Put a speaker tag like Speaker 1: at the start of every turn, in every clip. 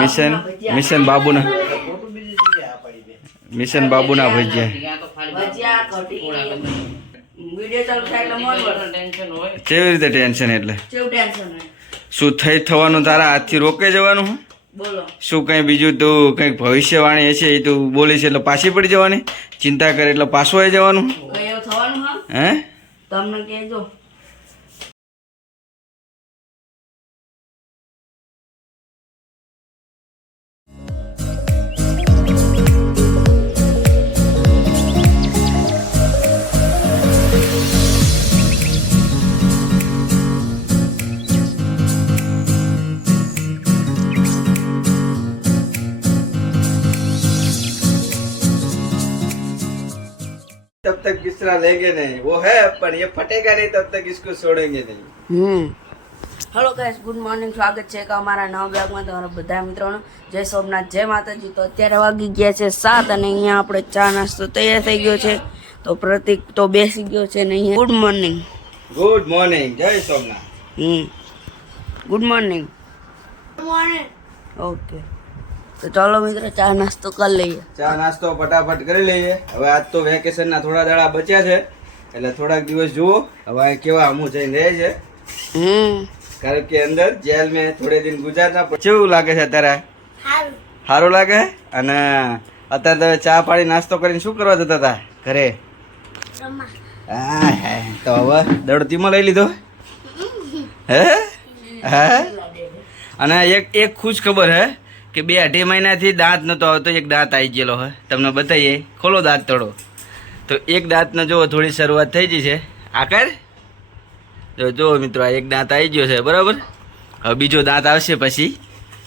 Speaker 1: Mission mission બાબુના mission બાબુના ભજીયા. કેવી રીતે ટેન્શન એટલે? શું થઈ થવાનું તારા હાથથી રોકે જવાનું હું? શું કંઈ બીજું તું કંઈક ભવિષ્યવાણી હશે એ તું બોલીશ એટલે પાછી પડી જવાની? ચિંતા કરે એટલે પાછું આવી જવાનું?
Speaker 2: હે? તમને કહેજો.
Speaker 1: तब तक किसरा लेंगे नहीं वो है पर ये फटेगा नहीं तब तक इसको छोड़ेंगे नहीं
Speaker 2: hmm hello guys good morning સ્વાગત છે કે અમારા નવા બ્લોગમાં તમારા બધા મિત્રોનો જય સોમનાથ જય માતાજી તો અત્યારે વાગી ગયા છે સાત અને અહીંયા આપણે ચા નાસ્તો તૈયાર થઈ ગયો છે તો પ્રતિક તો બેસી ગયો છે ને અહીંયા ગુડ મોર્નિંગ
Speaker 1: ગુડ મોર્નિંગ જય Somnath
Speaker 2: hmm good morning okay તો ચાલો મિત્રો ચા નાસ્તો કરી લઈએ.
Speaker 1: ચા નાસ્તો ફટાફટ કરી લઈએ. હવે આજ તો વેકેશન ના થોડા દાડા બચ્યા છે. એટલે થોડાક દિવસ જુઓ. હવે અહીં કેવા અમુ જઈને રહે છે.
Speaker 2: હમ.
Speaker 1: કારણ કે અંદર જેલ મેં થોડે દિન ગુજરાતના પછી કેવું લાગે છે અત્યારે? સારું લાગે? અને અત્યારે તમે ચા પાણી નાસ્તો કરીને શું કરવા જતા હતા ઘરે? હા, હા. તો હવે દડતીમાં લઈ લીધો? હે? હે? અને એક એક ખુશ ખબર હે? કે બે અઢી મહિનાથી દાંત નતો આવતો, એક દાંત આવી ગયેલો હોય તમને બતાવીએ ખોલો દાંત તળો તો એક દાંતનો જો થોડી શરૂઆત થઈ ગઈ છે. આકાર? જો જો મિત્રો, આ એક દાંત આવી ગયો છે, બરાબર? હવે બીજો દાંત આવશે પછી.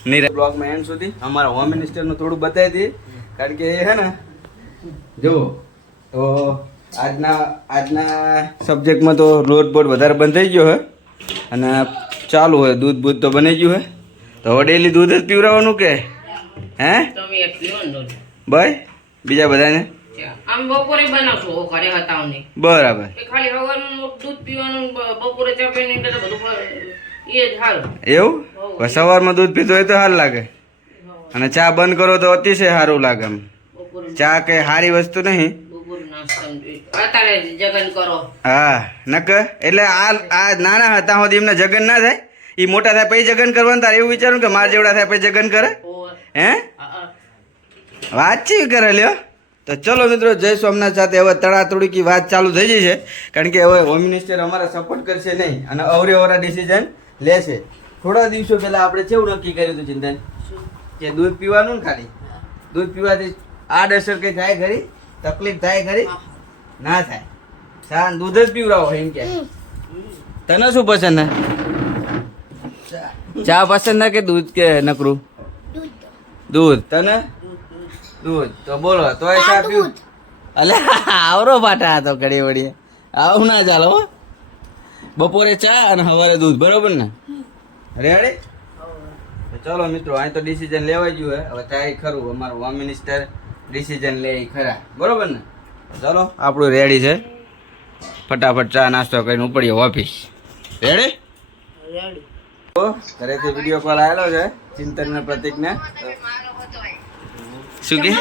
Speaker 1: નહીં બ્લોગમાં એન્ડ સુધી અમારા હોમ મિનિસ્ટરનું થોડું બતાવી દઈએ. કારણ કે એ હે ને, જુઓ, તો આજના આજના સબ્જેક્ટમાં તો રોડ બોડ વધારે બંધ થઈ ગયો હે. અને ચાલુ હોય, દૂધ બૂધ તો બની ગયું હે. તો હવે ડેલી દૂધ જ પીવડાવવાનું કે? હે. ભાઈ બીજા બધાને?
Speaker 3: આમ બપોરે બનાવશો ઘરે હતા
Speaker 1: બરાબર.
Speaker 3: ખાલી સવારનું દૂધ પીવાનું બપોરે ચા પીને બધું એ જ સારું
Speaker 1: એવું? સવારમાં દૂધ પીતું હોય તો સારું લાગે. અને ચા બંધ કરો તો અતિશય સારું લાગે એમ. ચા કે સારી વસ્તુ નહીં. હા નક એટલે આ આ નાના હતા સુધી એમને જગન ના થાય? એ મોટા થાય પછી જગન કરવાનું તારે એવું વિચારું કે મારા જેવડા થાય પછી જગન કરે? હે. વાતચીત કરે લ્યો? તો ચલો મિત્રો જય સોમનાથ સાથે હવે તડાતોડીકી વાત ચાલુ થઈ જઈ છે. કારણ કે હવે હોમ મિનિસ્ટર અમારા સપોર્ટ કરશે નહીં અને અવરે અવરા ડિસિઝન લેશે. થોડા દિવસો પહેલા આપણે કેવું નક્કી કર્યું હતું ચિંતન? કે દૂધ પીવાનું ને ખાલી? દૂધ પીવાથી આડઅસર કઈ થાય ખરી? તકલીફ થાય ખરી? ના થાય. સાન દૂધ જ પીવડાવો એમ કે. તને શું પસંદ હે? ચા પસંદ હે કે દૂધ કે નકરું? દૂધ. તને? દૂધ. તો બોલો તો એ ચા પીવું. અલે આવરો પાટા હતો ઘડી વળી આવું ના ચાલો હો. બપોરે ચા અને સવારે દૂધ બરોબર ને? રેડી ચલો મિત્રો અહીં તો ડિસિઝન લેવાઈ ગયું હે. હવે ત્યાં ખરું. અમારું હોમ મિનિસ્ટર ડિસિઝન લે ખરા. બરોબર ને? ચલો આપણું રેડી છે. ફટાફટ ચા નાસ્તો કરીને ઉપડીએ ઓફિસ રેડી
Speaker 2: રેડી
Speaker 1: ઘરેથી વીડિયો કોલ આવેલો છે ચિંતન ને પ્રતિક ને શું કે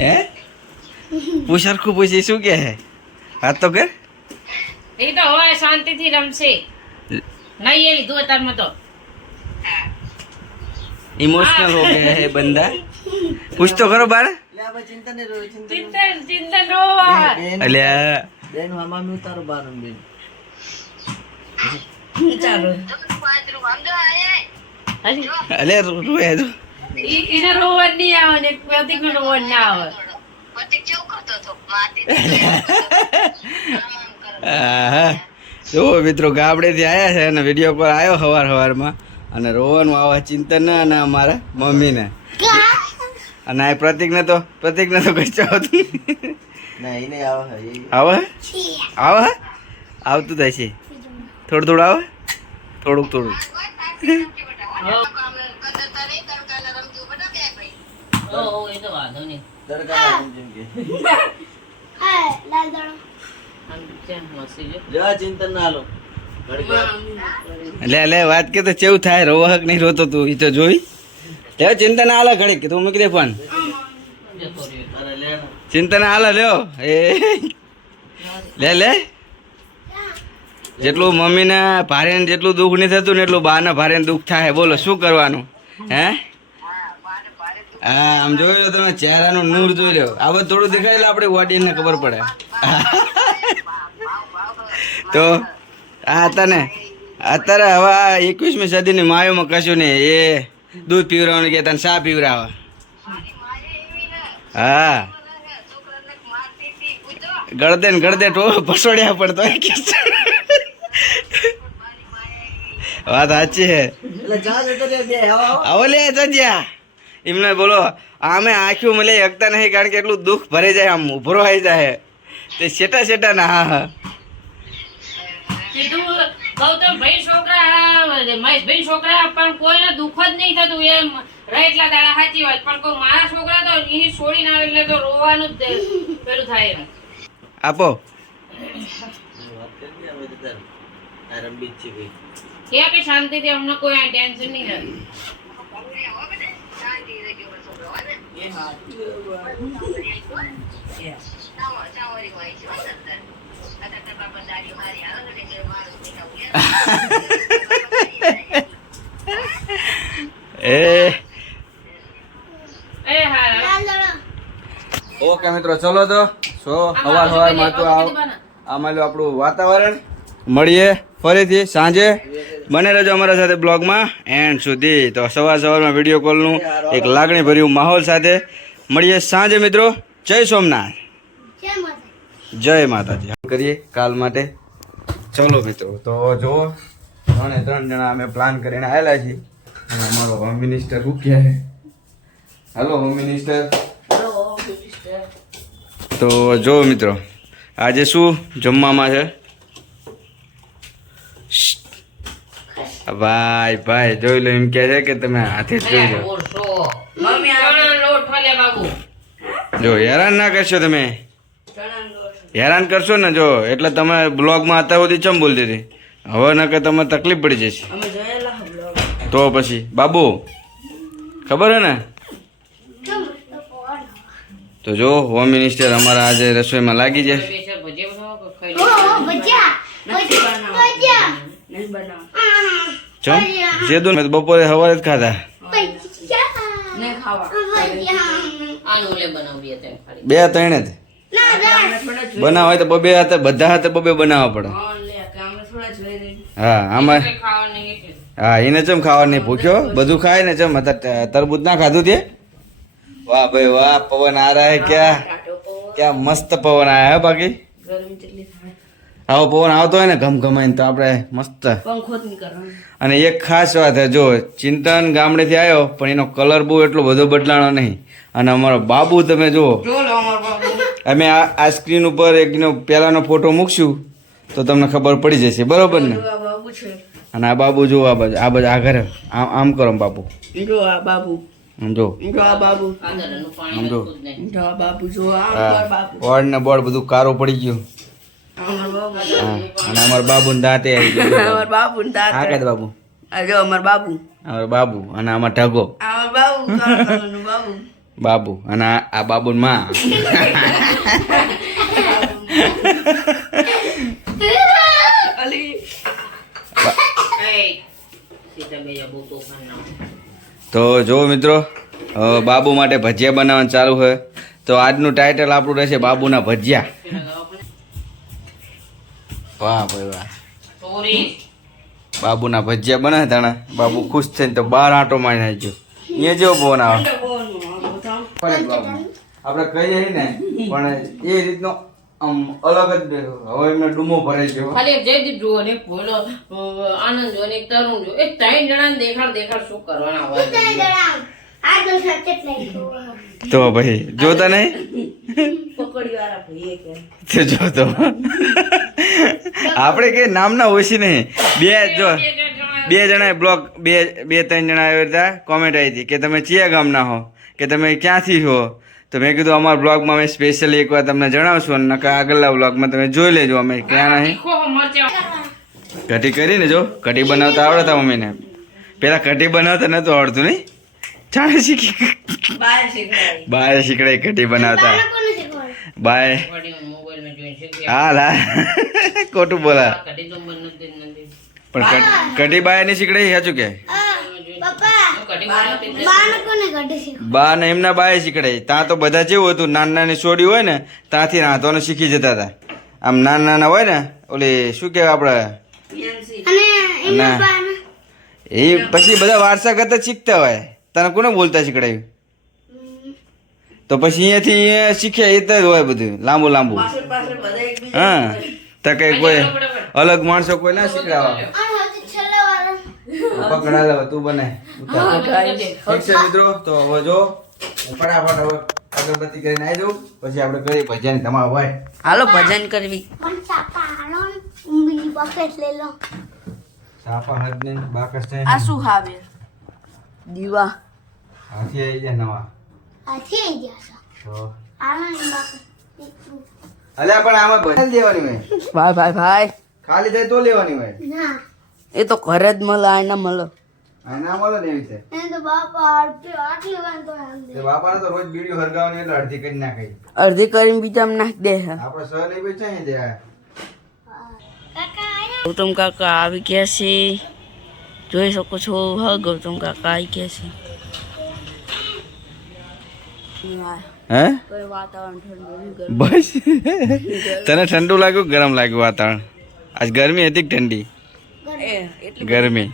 Speaker 1: હે? પૂછ કે
Speaker 3: એ તો હવે શાંતિથી રમશે. નહીં એ લીધું અત્યારમાં તો.
Speaker 1: ઇમોશનલ હો ગયા હે બંદા. પૂછ તો ખરો બાર
Speaker 3: ચિંતન ચિંતન રોવા
Speaker 1: અલ્યા.
Speaker 2: ચાલો.
Speaker 3: હજી.
Speaker 1: અલ્યા રો- રોયા તો
Speaker 3: ઈ- એને રોવા નહીં આવે ને પ્રતિકને રોવા જ ના આવે.
Speaker 1: આહા. જુઓ મિત્રો ગામડેથી આવ્યા છે અને વીડિયો પર આવ્યો સવાર સવારમાં અને રોવાનું આવા ચિંતન અને અમારા મમ્મીને. અને આ પ્રતિકને તો પ્રતિકને તો કઈ આવતું નહીં. આવે આવે. આવતું થાય છે. થોડું થોડું આવે? થોડુંક થોડુંક.
Speaker 3: ચિંતન ના એ
Speaker 1: લે લે, વાત કે તો કેવું થાય? રોવા નહીં રોતો તું એ તો જોઈ. લે ચિંતા ના હાલે ઘડીક, તું મૂકી દે
Speaker 3: રહ્યો.
Speaker 1: ચિંતા ના હાલે લ્યો. એ. લે લે. જેટલું મમ્મીને ભારે જેટલું દુઃખ નહીં થતું ને એટલું બાને ભારે દુઃખ થાય. બોલો, શું કરવાનું? હે? હા, આમ જોઈ લો તમે ચહેરાનું નૂર જોઈ લો આ થોડું દેખાય એટલે આપણે ઓડિયન્સને ખબર પડે. તો આ તને. અત્યારે હવે એકવીસમી સદીની માયોમાં કશું નહીં. એ દૂધ પીવરાવાનું કે તને ચા પીવરાવે. હા. ગળદે ને ગળદે ટો પસોડ્યા પડતો વાત સાચી છે. આવો લે જજ્યા એમને બોલો આમે આંખ્યું મળે એકતા નહીં કારણ કે એટલું દુઃખ ભરે જાય આમ ઉભરો આવી જાય. તે શેટા શેટા ના હા હા.
Speaker 3: કીધું ગૌતમ ભાઈ છોકરા મહેશભાઈ છોકરા પણ કોઈને દુઃખ જ નહીં થતું એમ. રહે એટલા દાડા સાચી વાત પણ કોઈ મારા છોકરા તો એની છોડીને આવે એટલે તો રોવાનું જ પેલું થાય એમ.
Speaker 1: આપો.
Speaker 3: કે કે શાંતિથી અમને કોઈ ટેન્શન નહીં રહે.
Speaker 1: એ. ઓકે મિત્રો ચલો તો. સો સવાર સવારમાં તો આમાં આપણું વાતાવરણ. મળીએ ફરીથી સાંજે. બને રહેજો અમારા સાથે બ્લોગમાં. એન્ડ સુધી. તો સવાર સવારમાં વીડિયો કોલનું એક લાગણી ભર્યું માહોલ સાથે. મળીએ સાંજે મિત્રો. જય સોમનાથ. જય માતાજી. કરીએ કાલ માટે? ચલો મિત્રો તો જુઓ ત્રણે ત્રણ જણા અમે પ્લાન કરીને આવેલા છીએ. અને અમારો હોમ મિનિસ્ટર રૂક્યા છે? હેલો હોમ મિનિસ્ટર તો જો મિત્રો આજે શું જમવામાં છે? ભાઈ ભાઈ જોઈ લો એમ કે છે કે તમે હાથે જ જોઈ લો. જો હેરાન ના કરશો તમે. હેરાન કરશો ને જો એટલે તમે બ્લોગમાં હતા સુધી ચમ બોલતી હતી? હવે ન કે તમે તકલીફ પડી જશે.
Speaker 2: અમે જોયેલા બ્લોગ.
Speaker 1: તો પછી બાબુ ખબર હે ને? તો જો હોમ મિનિસ્ટર અમારા આજે રસોઈમાં લાગી જાય
Speaker 3: બે ચાર ભજીયા બનાવો કે ખાઈ લો.
Speaker 2: નહીં બનાવ
Speaker 1: ચમ જેદું મેં તો બપોરે સવારે જ ખાધા. બે ત્રણ જ. બનાવ હોય તો બબે હાથે બધા હાથે બબે બનાવવા પડે.
Speaker 2: હા,
Speaker 1: હા આમાં. હા એને ચમ ખાવા નહીં ભૂખ્યો બધું ખાય ને ચમ? તરબૂજ ના ખાધું તે? વાહ ભાઈ વાહ પવન આ રહે ક્યાં? ક્યાં મસ્ત પવન આયા હે બાકી?
Speaker 2: ગરમી જેટલી થાય.
Speaker 1: આવો પવન આવતો હોય ને ઘમ ઘમાઈને તો આપણે મસ્ત. અને એક ખાસ વાત છે જો ચિંતન ગામડેથી આવ્યો પણ એનો કલર બહુ એટલો બધો બદલાણો નહીં. અને અમારો બાબુ તમે જુઓ. અમે આ આ સ્ક્રીન ઉપર એકનો પહેલાનો ફોટો મૂકશું તો તમને ખબર પડી જશે. બરોબર ને? અને આ બાબુ જો આ બાજુ આ બાજુ આ ઘરે. આમ આમ કરો
Speaker 2: બાબુ.
Speaker 1: જો
Speaker 2: આ બાબુ.
Speaker 3: જ.
Speaker 1: બોર્ડ ને બોર્ડ બધું કારો પડી ગયું. અને અમારા બાબુ ને દાંતે આવી ગયું.
Speaker 2: અમારો બાબુ ને
Speaker 1: બાબુ.
Speaker 2: આ જો અમારો બાબુ.
Speaker 1: અમારો બાબુ અને આમાં ઢગો.
Speaker 2: અમારો બાબુ બાબુ.
Speaker 1: બાબુ. અને આ બાબુ માં. તો જો મિત્રો બાબુ માટે ભજીયા બનાવવાનું ચાલુ હોય. તો આજનું ટાઇટલ આપણું રહેશે બાબુના ભજીયા. વાહ ભાઈ વાહ. બાબુના ભજીયા બને તાણા. બાબુ ખુશ થઈને તો બાર આંટો મારી નાખજો અહીંયા જેવો ફોન આવે. આપણે કહીએ ને પણ એ રીતનો આમ અલગ જ હવે એમને ડૂમો ભરાઈ ગયો.
Speaker 3: ખાલી જયદીપ જુઓ ને ભોલો આનંદ જુઓ ને તરુણ જુઓ. એ ત્રણ જણા દેખાડ દેખાડ શું કરવાના હોય.
Speaker 1: તો ભાઈ જોતા નહીં?
Speaker 2: પકડી વાળા ભાઈએ કે.
Speaker 1: તે જોતો. આપણે કે નામના ઓછી નહીં. બે જો બે જણાએ બ્લોક બે બે ત્રણ જણા આવ્યા હતા. કોમેન્ટ આવી હતી કે તમે ચિયા ગામના હો? કે તમે ક્યાંથી છો? તો મેં કીધું અમારા બ્લોગમાં અમે સ્પેશિયલી એકવાર તમને જણાવશું અને નકા આગળના બ્લોગમાં તમે જોઈ લેજો અમે ક્યાં નહીં. કઢી કરીને જો કઢી બનાવતા આવડતા મમ્મીને. પેલા કઢી બનાવતા નતું આવડતું નહીં. જાણે શીખી બાય શીખડાય કઢી બનાવતા. બાય
Speaker 3: હા
Speaker 1: લા. ખોટું બોલા. પણ કઢી બાયની શીખડાય સાચું કે. બા ને એમના બાય શીખડાય ત્યાં તો બધા જેવું હતું નાની નાની છોડી હોય ને ત્યાંથી રાંધવાનું શીખી જતા હતા. આમ નાના નાના હોય ને ઓલી શું કહેવાય આપણે? ના. એ પછી બધા વારસાગત જ શીખતા હોય. તને કોને બોલતા શીખડાયું? તો પછી અહીંયાથી અહીંયા શીખ્યા એ જ હોય બધું લાંબુ લાંબુ હા. તો કે કોઈ અલગ માણસો કોઈ ના શીખડાવે પકડા લે તું બને. ઠીક છે મિત્રો તો હવે જો ફટાફટ હવે અગરબત્તી કરીને આવી જાઉં. પછી આપણે કરીએ ભજન તમારા ભાઈ
Speaker 2: હાલો ભજન કરવી.
Speaker 1: સાપા હદ ને બાકસ છે
Speaker 2: આ શું હાવે દીવા.
Speaker 1: હાથી આવી જાય નવા. તો અલ્યા પણ આમાં ભજન લેવાની હોય
Speaker 2: ભાઈ ભાઈ ભાઈ.
Speaker 1: ખાલી થાય તો લેવાની હોય
Speaker 2: એ તો ઘરે જ મળે આના મળે.
Speaker 1: આના મળે ને એવી છે તે બાપાને તો રોજ બીડી હરગાવવાની એટલે અડધી કરી નાખે.
Speaker 2: અડધી કરીને બીજા નાખ દે.
Speaker 1: આપણે સહ નહીં બેચા અહીં દે
Speaker 2: ગૌતમ કાકા આવી ગયા છે. જોઈ શકો છો હા ગૌતમ કાકા આવી ગયા છે.
Speaker 1: હે?
Speaker 2: કોઈ વાતાવરણ
Speaker 1: બસ. તને ઠંડુ લાગ્યું ગરમ લાગ્યું વાતાવરણ? આજ ગરમી હતી કે ઠંડી? ગરમી.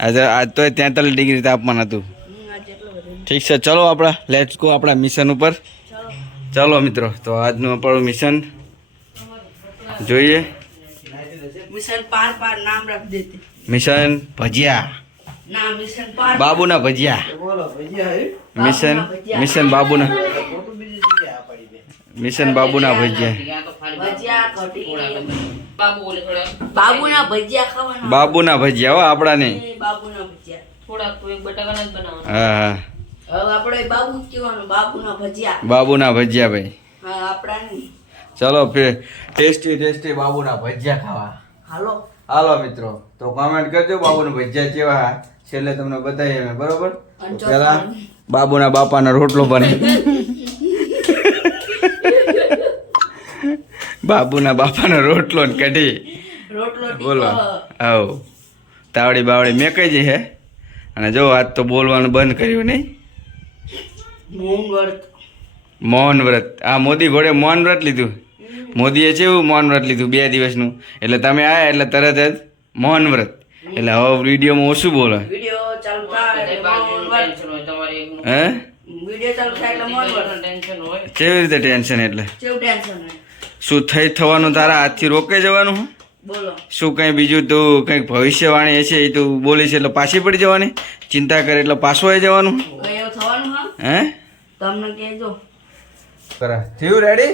Speaker 1: આજે આજ તો તેતાલીસ ડિગ્રી તાપમાન હતું.
Speaker 2: હમ, આજ એટલો બધો
Speaker 1: ઠીક છે ચલો આપણા લેટ્સ ગો આપણા મિશન ઉપર. ચાલો મિત્રો તો આજનું આપણું મિશન જોઈએ.
Speaker 2: મિશન પાર પાર નામ રાખી દેતી
Speaker 1: મિશન ભજીયા. બાબુના ભજીયા. મિશન મિશન બાબુના. મિશન બાબુના ભજીયા.
Speaker 2: બાબુના ભજીયા ખાવાના.
Speaker 1: બાબુના ભજીયા હો આપણા નહીં
Speaker 2: બાબુના ભજીયા.
Speaker 3: થોડાક તો એક બટાકાના જ બનાવવાના.
Speaker 1: હા હા.
Speaker 2: હવે આપણે બાબુ જ બાબુના ભજીયા.
Speaker 1: બાબુના ભજીયા ભાઈ.
Speaker 2: હા
Speaker 1: ચલો ફિર ટેસ્ટી ટેસ્ટી બાબુના ભજીયા ખાવા.
Speaker 2: હાલો.
Speaker 1: હાલો મિત્રો તો કોમેન્ટ કરજો બાબુના ભજીયા કેવા. છેલ્લે તમને બતાવી અમે બરોબર? પેલા બાબુના બાપાનો રોટલો બને. બાબુના બાપાનો રોટલો ને કઢી. બોલો. આવ. તાવડી બાવડી મેં કહી જઈ હે? અને જો આજ તો બોલવાનું બંધ કર્યું નહીં? મૌન વ્રત આ મોદી ઘોડે મૌન વ્રત લીધું. મોદીએ કેવું મૌન વ્રત લીધું બે દિવસનું? એટલે તમે આવ્યા એટલે તરત જ મૌન વ્રત એટલે હવે વિડીયોમાં ઓછું બોલો.
Speaker 2: વિડિયો ચાલુ થાય
Speaker 3: તમારે
Speaker 1: હે?
Speaker 2: વિડિયો ચાલુ થાય એટલે મૌન
Speaker 3: ટેન્શન હોય
Speaker 1: કેવી રીતે ટેન્શન એટલે?
Speaker 2: કેવું ટેન્શન
Speaker 1: શું થઈ થવાનું તારા હાથથી રોકે જવાનું હું?
Speaker 2: બોલો.
Speaker 1: શું કંઈ બીજું તું કંઈક ભવિષ્યવાણી હશે એ તું બોલીશ એટલે પાછી પડી જવાની? ચિંતા કરે એટલે પાછું આવી જવાનું
Speaker 2: થવાનું હે? તમને કહેજો.
Speaker 1: કરા. થયું રેડી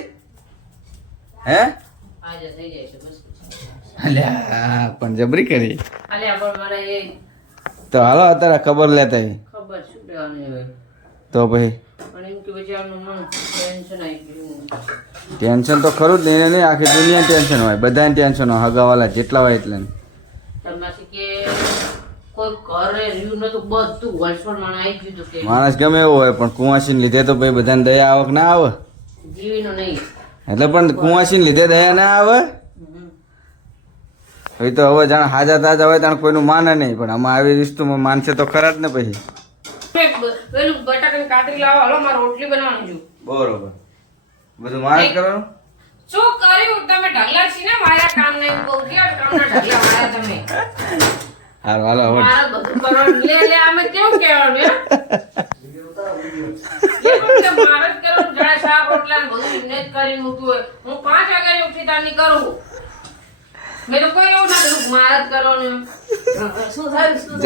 Speaker 1: હે?
Speaker 3: આજે થઈ જાય છે બસ.
Speaker 1: અલ્યા પણ જબરી કરી. તો હાલો અત્યારે ખબર લેતા.
Speaker 3: ખબર શું
Speaker 1: તો પછી?
Speaker 3: મન ટેન્શન
Speaker 1: તો ખરું જ નહીં નહીં આખી દુનિયા ટેન્શન હોય. બધાને ટેન્શન હોય હગાવાલા જેટલા હોય એટલે માણસ ગમે એવો હોય પણ કુંવાસીને લીધે તો ભાઈ બધાને દયા આવક ના આવે. એટલે પણ કુંવાસીને લીધે દયા ના આવે? એ તો હવે જાણે હાજા તાજા હોય ત્યાં કોઈનું માને નહીં પણ આમાં આવી રીતનું માનશે તો ખરા જ ને પછી.
Speaker 3: પેલું બટાકાની કાતરી લાવો હાલો મારે રોટલી બનાવવાની છું.
Speaker 1: બરોબર. બધું મારે કરવાનું?
Speaker 3: શું કર્યું? તમે ઢગલા છી ને મારા કામ નહીં બહુ ક્યાં કામના ઢગલા મારા તમે?
Speaker 1: હાલો હાલો હવે.
Speaker 3: મારા બધું કરવાનું. લે લે અમે કેવું કહેવાનું હે? મારે જ કરવાનું. જરા શાક રોટલા બધું જ કરીને મૂક્યું હોય. હું પાંચ વાગે ઉઠી તારની કરું. મેં તો કોઈ એવું ના કીધું કે જ કરવાનું
Speaker 2: શું થયું? શું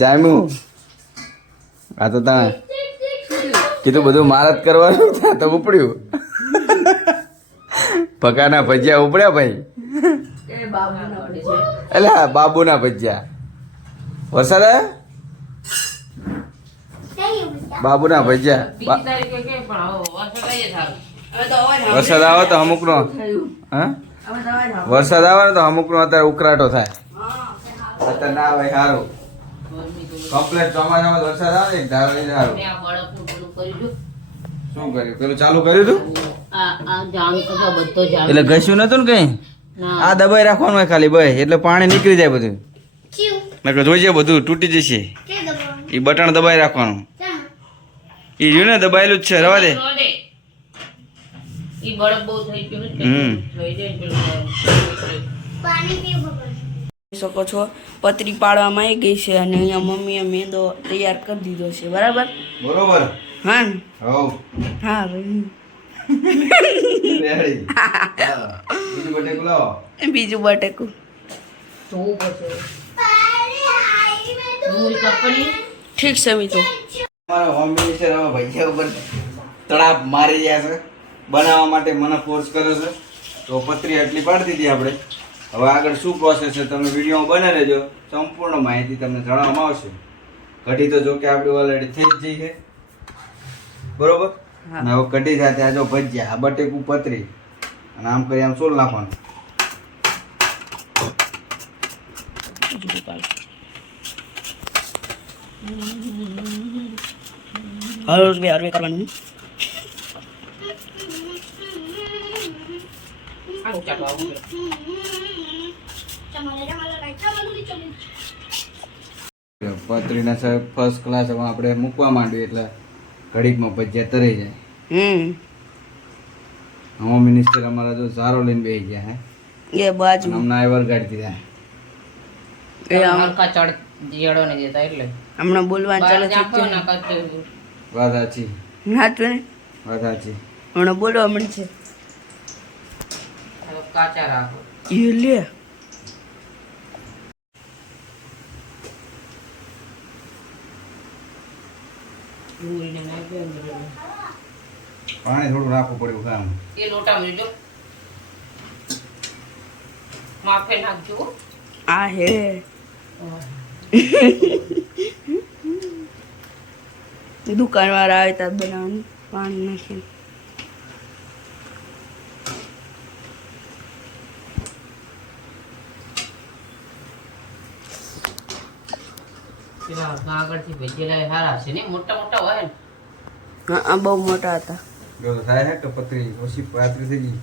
Speaker 1: જામું.
Speaker 2: આ
Speaker 1: તો તાણે કીધું બધું મારત જ કરવાનું ત્યાં તો ઉપડ્યું. પકાના ભજીયા ઉપડ્યા ભાઈ.
Speaker 2: એ બાબુના ભજીયા.
Speaker 1: એટલે બાબુના ભજીયા. વરસાદ આવ્યો બાબુના ભજીયા.
Speaker 3: વરસાદ આવી
Speaker 2: તો
Speaker 1: અમુકનો
Speaker 2: નો
Speaker 1: હા?
Speaker 2: હવે તો અવાજ આવે.
Speaker 1: વરસાદ આવે ને તો અમુકનો અત્યારે ઉકળાટો થાય. અત્યારે ના ભાઈ સારું. કમ્પ્લેટ ચોમાસામાં વરસાદ આવે ને ધારો
Speaker 3: મેં દઉં.
Speaker 1: શું કર્યું? પેલું ચાલુ કર્યું તું
Speaker 3: આ આ જામ તો જો બધો જામ.
Speaker 1: એટલે ઘસ્યું નતું ને કઈ? આ દબાઈ રાખવાનું હોય ખાલી ભાઈ એટલે પાણી નીકળી જાય બધું. નકર જોઈ જાય બધું તૂટી જશે. એ બટણ દબાઈ રાખવાનું. એ જોયું ને દબાયેલું જ છે રવા દે.
Speaker 3: ઈ બહુ થઈ ગયું થઈ જાય
Speaker 2: શકો છો પતરી પાડવામાં આવી ગઈ છે અને અહીંયા મમ્મીએ મેંદો તૈયાર કરી દીધો છે. બરાબર?
Speaker 1: બરોબર?
Speaker 2: હા. હા.
Speaker 1: બીજું બટેકું
Speaker 2: ઠીક છે મિત્રો
Speaker 1: ભૈયા ઉપર તળાપ મારી રહ્યા છે. બનાવવા માટે મને ફોર્સ કર્યો છે. તો પત્રી આટલી પાડી દીધી આપણે. હવે આગળ શું પ્રોસેસ છે તમે વીડિયો બને રહેજો. સંપૂર્ણ માહિતી તમને જણાવવામાં આવશે. કઢી તો જો કે આપણી ઓલરેડી થઈ જ જઈ છે. બરોબર? અને હવે કઢી સાથે આ જો ભજીયા બટેકું પતરી અને આમ કરી આમ સોલ નાખવાનું.
Speaker 2: હળવે હળવે કરવાનું?
Speaker 1: પતરીના સાહેબ ફર્સ્ટ ક્લાસ આપણે મૂકવા માંડ્યું એટલે ઘડીકમાં ભજીયા તરી જાય.
Speaker 2: હમ.
Speaker 1: હોમ મિનિસ્ટર અમારા જો સારો લઈને બેસી ગયા હે.
Speaker 2: એ બાજુ.
Speaker 1: હમણાં અમને આ વરગાડી દીધા
Speaker 2: એ
Speaker 3: હલકા ચડ જેડો ને દેતા એટલે.
Speaker 2: હમણાં બોલવાનું ચાલે
Speaker 3: છે.
Speaker 1: વાત સાચી. વાત સાચી.
Speaker 2: હમણાં બોલવા મળશે
Speaker 3: કાચા રાખો.
Speaker 2: એ લે.
Speaker 1: પાણી થોડું રાખવું પડ્યું કામ
Speaker 3: એ લોટા મૂકજો માફે નાખજો
Speaker 2: આ હે. દુકાન વાળા આવે ત્યાં બનાવવાનું પાણી નાખીને.
Speaker 3: પેલા આગળથી ભેજેલા સારા છે ને મોટા મોટા હોય ને
Speaker 2: હા આ બહુ મોટા હતા
Speaker 1: જો તો થાય હે કે પતરી ઓછી પાતળી થઈ ગઈ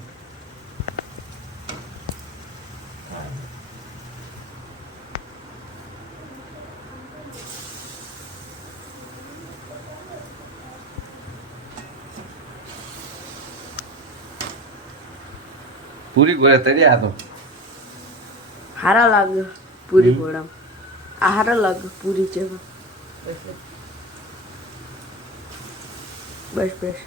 Speaker 1: પૂરી ગોળે તર્યા તો
Speaker 2: હારા લાગે પૂરી ઘોડા આ અલગ પૂરી જેવા. બસ બસ.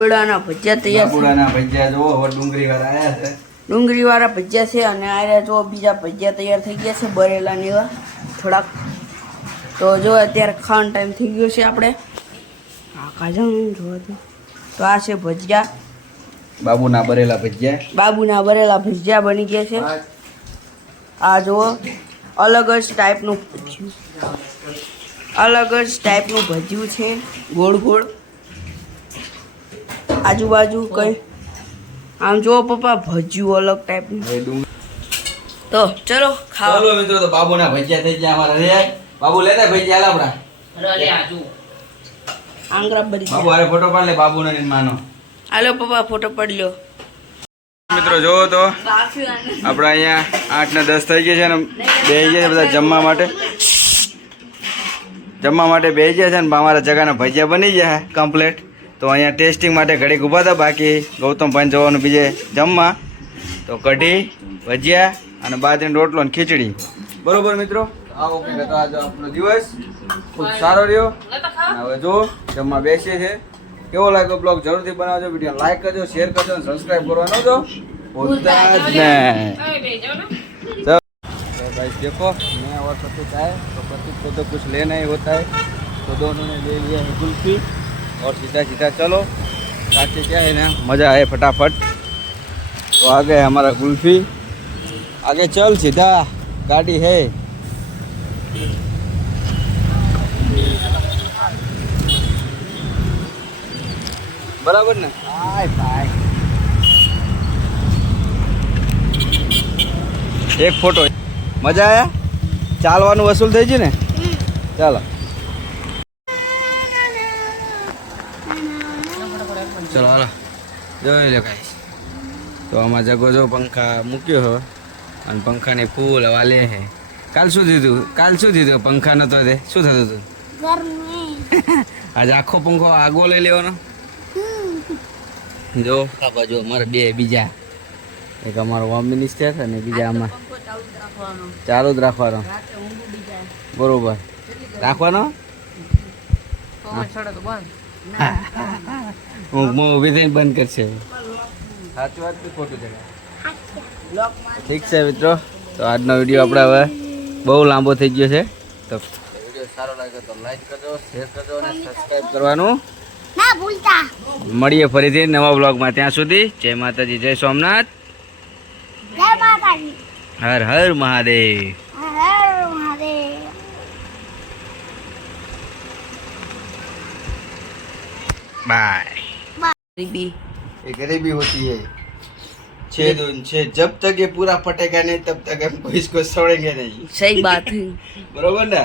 Speaker 2: ઘોડાના ભજીયા તૈયાર છે.
Speaker 1: ભજીયા જો હવે ડુંગળી વાળા આવ્યા છે.
Speaker 2: ડુંગળી વાળા ભજીયા છે અને આ જો બીજા ભજીયા તૈયાર થઈ ગયા છે બરેલા ને એવા. થોડાક. તો જો અત્યારે ખાવાનો ટાઈમ થઈ ગયો છે આપણે. આ કાજા જોવા દો. તો આ છે ભજીયા.
Speaker 1: બાબુના બરેલા ભજીયા.
Speaker 2: બાબુના બરેલા ભજીયા બની ગયા છે. આ જુઓ અલગ જ ટાઈપનું ભજીયું અલગ જ ટાઈપનું ભજ્યું છે ગોળ ગોળ. આજુબાજુ કઈ આમ જુઓ પપ્પા ભજીયું અલગ ટાઈપનું. તો ચલો ખાવા.
Speaker 1: ચાલો મિત્રો તો બાબુના ભજીયા થઈ ગયા અમારા રે બાબુ લેતા ભજીયા લાવડા
Speaker 3: અરે આજુ
Speaker 2: આંગરા બરી
Speaker 1: બાબુ અરે ફોટો પાડ લે બાબુનો ને માનો.
Speaker 2: હાલો પપ્પા ફોટો પડી લ્યો
Speaker 1: મિત્રો જોવો તો. આપણે અહીંયા આઠ ને દસ થઈ ગયા છે ને બે ગયા છે બધા જમવા માટે. જમવા માટે બે ગયા છે ને અમારા જગાના ભજીયા બની ગયા કમ્પ્લેટ તો અહીંયા ટેસ્ટિંગ માટે ઘડીક ઊભા હતા બાકી ગૌતમભાઈ જવાનું બીજે જમવા. તો કઢી ભજીયા અને બાજરીનો રોટલો અને ખીચડી. બરોબર મિત્રો? આવો કે આજે આપણો દિવસ ખૂબ સારો રહ્યો. હવે જો જમવા બેસીએ છે કેવો લાગ્યો બ્લોગ જરૂરથી બનાવજો વિડીયો લાઈક કરજો શેર કરજો અને સબસ્ક્રાઇબ કરવાનો તો ભૂલતા જ નહીં
Speaker 3: હવે બે જાઓ ને
Speaker 1: तो भाई देखो नया और प्रतीक आए तो प्रतीक को तो कुछ लेना ही होता है तो दोनों ने ले लिया है कुल्फी और सीधा सीधा चलो ताकि क्या है ना मज़ा आए फटाफट तो आ गए हमारा कुल्फी आगे चल सीधा गाड़ी है બરાબર ને?
Speaker 2: હાય ભાઈ.
Speaker 1: એક ફોટો. મજા આયા? ચાલવાનું વસૂલ થઈ ગયું ને? ચાલો. ચલો હાલો. જોઈ લો કાંઈ તો આમાં જગો જો પંખા મૂક્યો હો. અને પંખાને ફૂલ હવા લે હે. કાલ શું દીધું કાલ શું દીધું પંખા નતો તે? શું થતું હતું આજે આખો પંખો આગો લઈ લેવાનો? જો આ બાજુ અમારે બે બીજા. એક અમારો હોમ મિનિસ્ટર અને બીજા આમાં
Speaker 2: ચાલુ જ રાખવાનો.
Speaker 1: બરોબર. રાખવાનો? ઊંઘમાં ઊભી થઈને બંધ કરશે. સાચી વાત કે ખોટું છે ઠીક છે મિત્રો. તો આજનો વીડિયો આપણે હવે બહુ લાંબો થઈ ગયો છે. તો વીડિયો સારો લાગ્યો તો લાઈક કરજો શેર કરજો અને સબસ્ક્રાઈબ કરવાનું.
Speaker 4: ના ભૂલતા
Speaker 1: મળીએ ફરીથી નવા બ્લોગમાં ત્યાં સુધી જય માતાજી જય સોમનાથ
Speaker 4: જય માતાજી
Speaker 1: હર હર મહાદેવ
Speaker 4: હર હર મહાદેવ
Speaker 1: बाय
Speaker 2: ગરીબી
Speaker 1: ये गरीबी होती है छेद उन छेद जब तक ये पूरा फटेगा नहीं तब तक हम कोई इसको छोड़ेंगे नहीं
Speaker 2: સહી બાત
Speaker 1: बरोबर ना